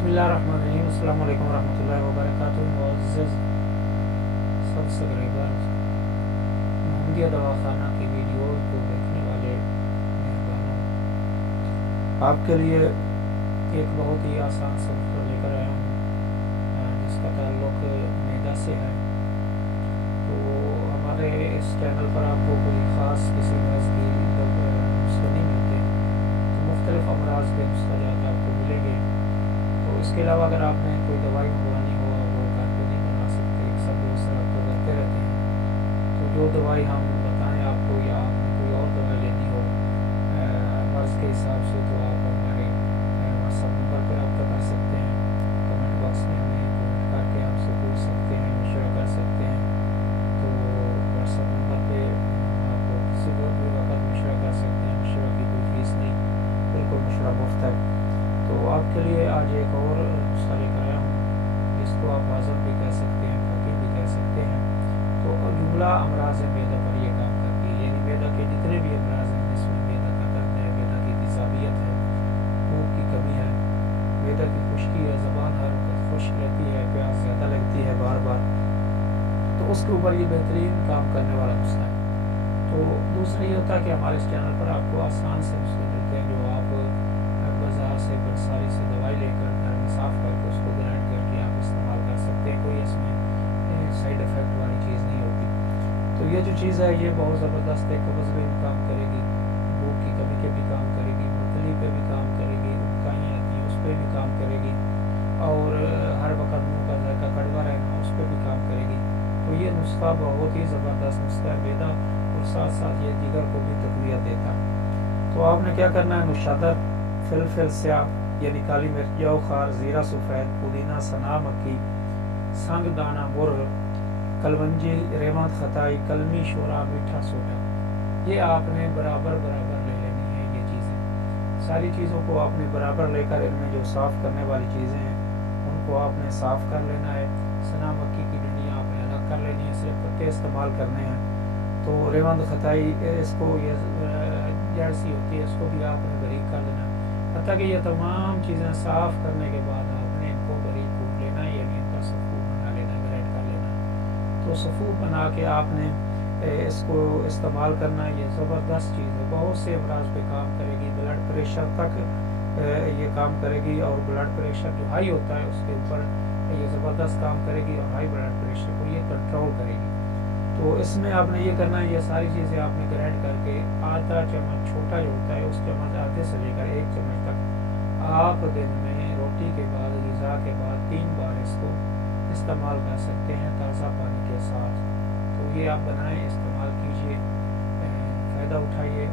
बिस्मिल्लाहिर्रहमानिर्रहीम। अस्सलाम वालेकुम रहमतुल्लाहि व बरकातुहू। मुअज़्ज़ज़ सब्सक्राइबर मोहम्मदिया दवाखाना की वीडियो को देखने वाले मेहमानों, आपके लिए एक बहुत ही आसान सा नुस्खा लेकर आया हूँ जिसका ताल्लुक मैदा से है। तो हमारे इस चैनल पर आपको कोई ख़ास किसी मर्ज़ की नुस्खे नहीं मिलते, तो मुख्तलिफ़ अमराज़ के नुस्ख़ाजात आपको मिलेंगे। तो इसके अलावा अगर आपने कोई दवाई मंगवानी हो और वो घर पे नहीं बना सकते, सब दोस्त रब्ता करते रहते हैं, तो जो दवाई हम बताएं आपको या आपने कोई और दवाई लेनी हो मर्ज़ के हिसाब से, तो आप हमारे व्हाट्सएप नंबर पर रब्ता कर सकते हैं। कमेंट बॉक्स में हमें कमेंट करके आपसे पूछ सकते हैं, मशवरा कर सकते हैं। तो व्हाट्सएप नंबर पे आप किसी को भी वक्त मशवरा कर सकते हैं। मशवरा की कोई फ़ीस नहीं, बिल्कुल मशवरा मुफ्त है। तो आपके लिए आज एक और नुस्खा लेकर आया हूँ, इसको आप हाज़म भी कह सकते हैं, फकीर भी कह सकते हैं। तो जुमला अमराज़ मैदा पर यह काम करती है, यानी मैदा के जितने भी अमराज़ हैं जिसमें मैदा का दर्द है, मैदा की तेज़ाबियत है, भूख की कमी है, मैदा की खुश्की है, ज़बान हर वक्त खुश्क रहती है, प्यास ज़्यादा लगती है बार बार, तो उसके ऊपर ये बेहतरीन काम करने वाला नुस्खा है। तो दूसरा ये होता है कि हमारे इस चैनल पर आपको आसान से नुस्खे मिलते हैं, जो आप बाज़ार से पंसारी से दवाई लेकर घर में साफ़ करके उसको ग्राइंड करके आप इस्तेमाल कर सकते हैं। कोई इसमें साइड इफ़ेक्ट वाली चीज़ नहीं होती। तो ये जो चीज़ है ये बहुत ज़बरदस्त है, कब्ज़ में भी काम करेगी, भूख की कमी के भी काम करेगी, मुतली पे भी काम करेगी, उबकाई आती है उस पर भी काम करेगी, और हर वक्त मुँह का जायका कड़वा रहना उस पर भी काम करेगी। तो ये नुस्खा बहुत ही ज़बरदस्त नुस्खा है मैदा, और साथ साथ ये जिगर को भी तक़वियत देता है। तो आपने क्या करना है, नुशादर, फिलफिल स्याह यानी काली मिर्च, जौ खार, ज़ीरा सफ़ेद, पुदीना, सना मक्की, संग दाना, मुर्ग, कलवंजी, रेवंत खताई, कलमी, शोरा, मीठा सोडा, ये आपने बराबर बराबर ले लेनी है। ये चीज़ें सारी चीज़ों को आपने बराबर लेकर इनमें जो साफ़ करने वाली चीज़ें हैं उनको आपने साफ़ कर लेना है। सना मक्की की डंडियाँ आपने अलग कर लेनी है, सिर्फ पत्ते इस्तेमाल करने हैं। तो रेवंत खताई, इसको ये जड़ सी होती है, इसको भी आपने बारीक कर लेना है। हत्ता कि ये तमाम चीज़ें साफ़ करने के बाद आपने इनको बारीक कूट लेना है, यानी इनका सफ़ूफ बना लेना है, ग्राइंड कर लेना है। तो सफ़ूफ बना के आपने इसको इस्तेमाल करना है। ये ज़बरदस्त चीज़ है, बहुत से अमराज पे काम करेगी, ब्लड प्रेशर तक ये काम करेगी, और ब्लड प्रेशर जो हाई होता है उसके ऊपर ये ज़बरदस्त काम करेगी, और हाई ब्लड प्रेशर को ये कंट्रोल करेगी। तो इसमें आपने ये करना है, ये सारी चीज़ें आपने ग्राइंड करके आधा चम्मच, छोटा जो होता है उस चम्मच आधे से लेकर 1 चम्मच तक आप दिन में रोटी के बाद, ग़िज़ा के बाद 3 बार इसको इस्तेमाल कर सकते हैं ताज़ा पानी के साथ। तो ये आप बनाएं, इस्तेमाल कीजिए, फ़ायदा उठाइए।